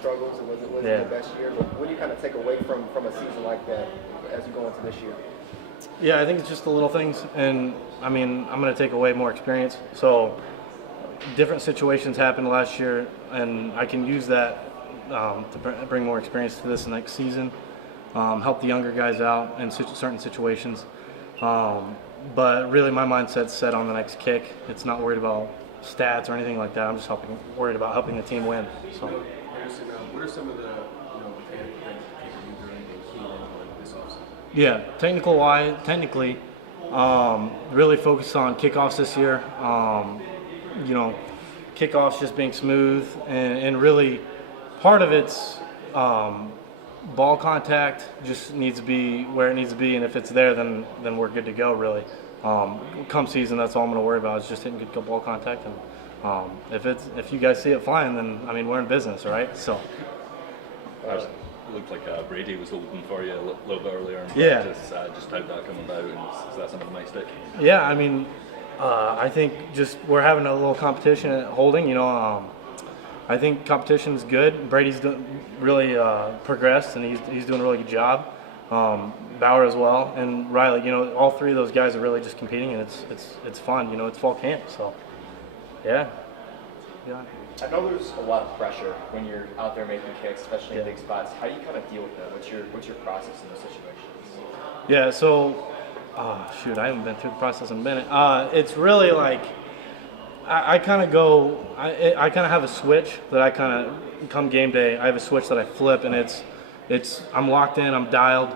struggles. It wasn't the best year. But what do you kind of take away from a season like that as you go into this year? Yeah, I think it's just the little things, and I mean, I'm going to take away more experience. So different situations happened last year, and I can use that to bring more experience to this next season, help the younger guys out in certain situations. But really, my mindset's set on the next kick. It's not worried about stats or anything like that. I'm just worried about helping the team win. So. Harrison, what are some of the mechanical things that people do during the key this offseason? Yeah, technically, really focused on kickoffs this year. Kickoffs just being smooth, and really part of it's ball contact just needs to be where it needs to be, and if it's there, then we're good to go. Really, come season, that's all I'm going to worry about is just hitting good ball contact, and if you guys see it flying, then I mean we're in business, right? So. It looked like Brady was holding for you a little bit earlier. Yeah. Just how'd that come about, and is that something that might stick? Yeah, I mean, I think just we're having a little competition at holding. I think competition's good. Brady's really progressed, and he's doing a really good job. Bauer as well, and Riley. All three of those guys are really just competing, and it's fun. It's fall camp, so yeah. I know there's a lot of pressure when you're out there making kicks, especially in big spots. How do you kind of deal with that? What's your process in those situations? Yeah, so I haven't been through the process in a minute. It's really like I kind of go. I kind of have a switch that I kind of come game day. I have a switch that I flip, and it's I'm locked in. I'm dialed.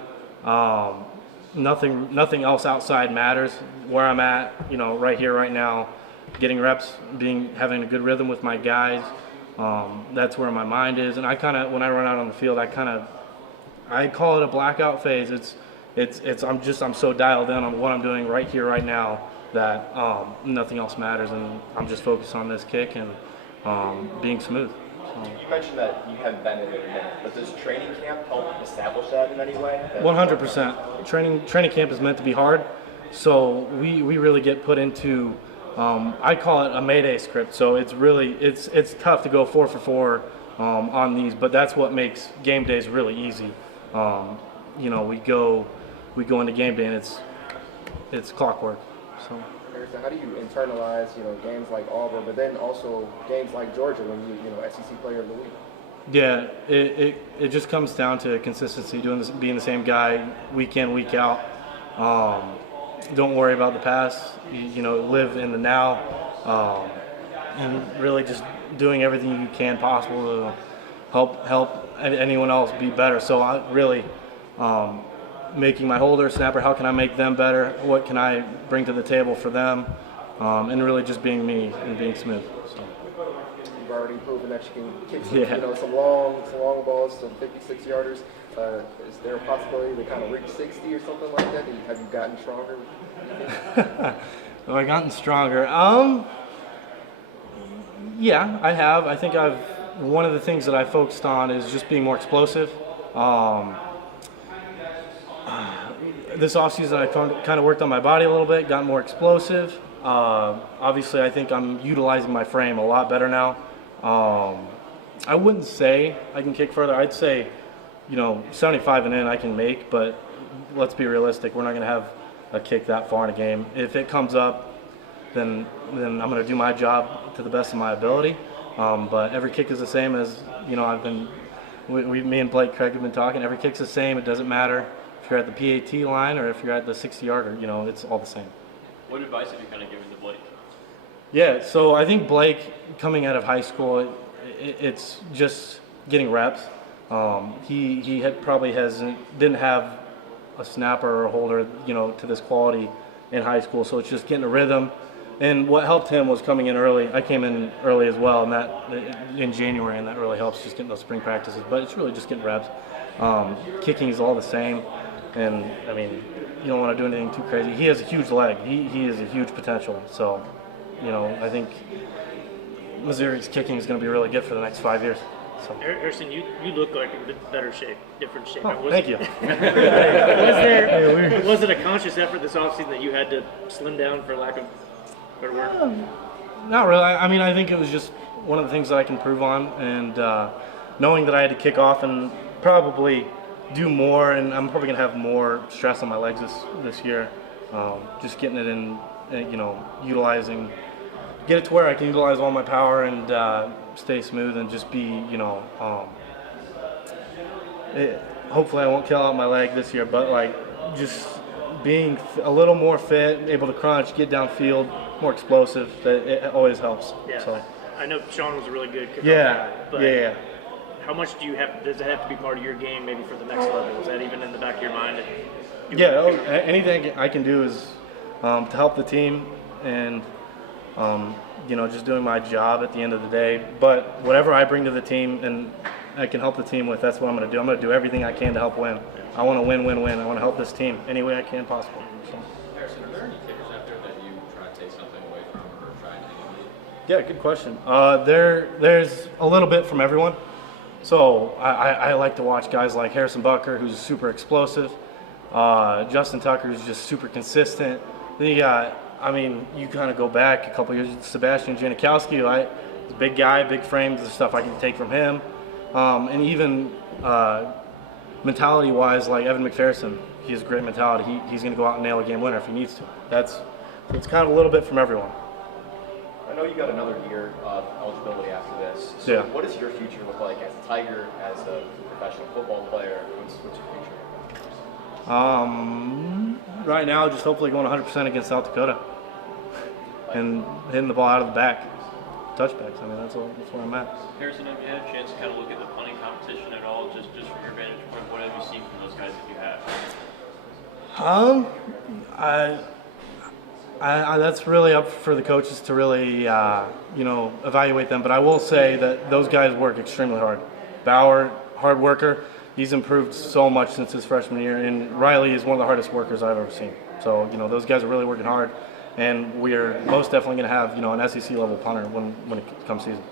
Nothing else outside matters. Where I'm at, right here, right now. Getting reps, having a good rhythm with my guys, that's where my mind is. And I kind of, when I run out on the field, I call it a blackout phase. I'm so dialed in on what I'm doing right here, right now, that nothing else matters, and I'm just focused on this kick and being smooth. So. You mentioned that you haven't been in it in a minute, but does training camp help establish that in any way? 100%. Training camp is meant to be hard, so we really get put into. I call it a Mayday script, so it's tough to go 4 for 4 on these, but that's what makes game days really easy. We go into game day and it's clockwork. So. How do you internalize games like Auburn, but then also games like Georgia when you SEC Player of the Week? Yeah, it just comes down to consistency, being the same guy week in, week out. Don't worry about the past, live in the now, and really just doing everything you can possible to help anyone else be better. So I really making my holder, snapper, how can I make them better? What can I bring to the table for them? And really just being me and being smooth. So. You've already proven that you can kick some long balls, some 56-yarders. Is there a possibility to kind of reach 60 or something like that? Have you gotten stronger? Have I gotten stronger? Yeah, I have. I think one of the things that I focused on is just being more explosive. This offseason I kind of worked on my body a little bit, got more explosive. Obviously, I think I'm utilizing my frame a lot better now. I wouldn't say I can kick further. I'd say 75 and in I can make, but let's be realistic. We're not going to have a kick that far in a game. If it comes up, then I'm going to do my job to the best of my ability. But every kick is the same as, me and Blake Craig have been talking. Every kick's the same. It doesn't matter if you're at the PAT line or if you're at the 60-yarder. It's all the same. What advice have you kind of given to Blake? Yeah, so I think Blake, coming out of high school, it's just getting reps. He didn't have a snapper or a holder, to this quality in high school. So it's just getting a rhythm. And what helped him was coming in early. I came in early as well, and that in January, and that really helps just getting those spring practices. But it's really just getting reps. Kicking is all the same, and I mean, you don't want to do anything too crazy. He has a huge leg. He has a huge potential. So, I think Missouri's kicking is going to be really good for the next 5 years. So. Harrison, you look like in better shape, different shape. Thank you. Was it a conscious effort this offseason that you had to slim down, for lack of better word? Not really. I mean, I think it was just one of the things that I can improve on, and knowing that I had to kick off and probably do more, and I'm probably gonna have more stress on my legs this year. Just getting it in, utilizing, get it to where I can utilize all my power and stay smooth and just be, hopefully I won't kill out my leg this year, but like just being a little more fit, able to crunch, get downfield, more explosive, it always helps. Yeah. So. I know Sean was a really good kickoff Yeah, guy, but yeah. how much does it have to be part of your game maybe for the next level? Is that even in the back of your mind? Anything I can do is to help the team and just doing my job at the end of the day. But whatever I bring to the team and I can help the team with, that's what I'm going to do. I'm going to do everything I can to help win. I want to win. I want to help this team any way I can possible. So. Harrison, are there any kickers out there that you try to take something away from or try to emulate? Yeah, good question. There's a little bit from everyone. So I like to watch guys like Harrison Bucker, who's super explosive. Justin Tucker, who's just super consistent. Then you got, you kind of go back a couple years, Sebastian Janikowski, right? He's a big guy, big frames, the stuff I can take from him. And even mentality-wise, like Evan McPherson, he has great mentality. He's going to go out and nail a game winner if he needs to. It's kind of a little bit from everyone. I know you got another year of eligibility after this. So Yeah. what does your future look like as a Tiger, as a professional football player? What's your future? Right now, just hopefully going 100% against South Dakota and hitting the ball out of the back, touchbacks. That's where I'm at. Harrison, have you had a chance to kind of look at the punting competition at all, just from your vantage point? What have you seen from those guys if you have? That's really up for the coaches to really, evaluate them. But I will say that those guys work extremely hard. Bauer, hard worker. He's improved so much since his freshman year, and Riley is one of the hardest workers I've ever seen. So, those guys are really working hard, and we're most definitely going to have, an SEC level punter when it comes season.